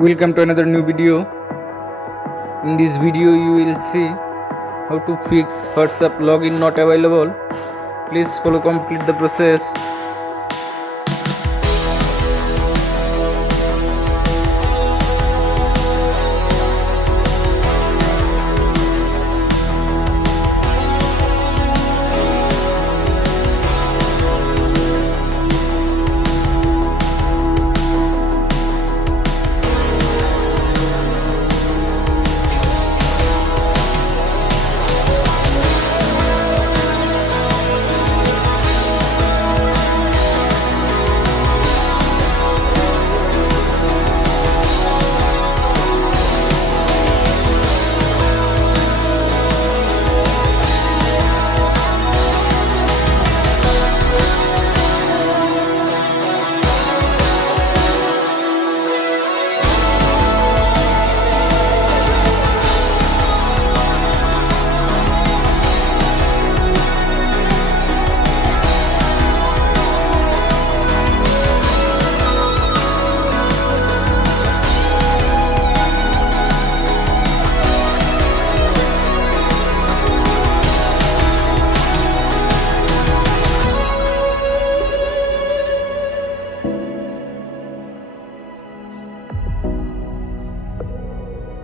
Welcome to another new video. In this video you will see how to fix WhatsApp login not available. Please follow complete the process.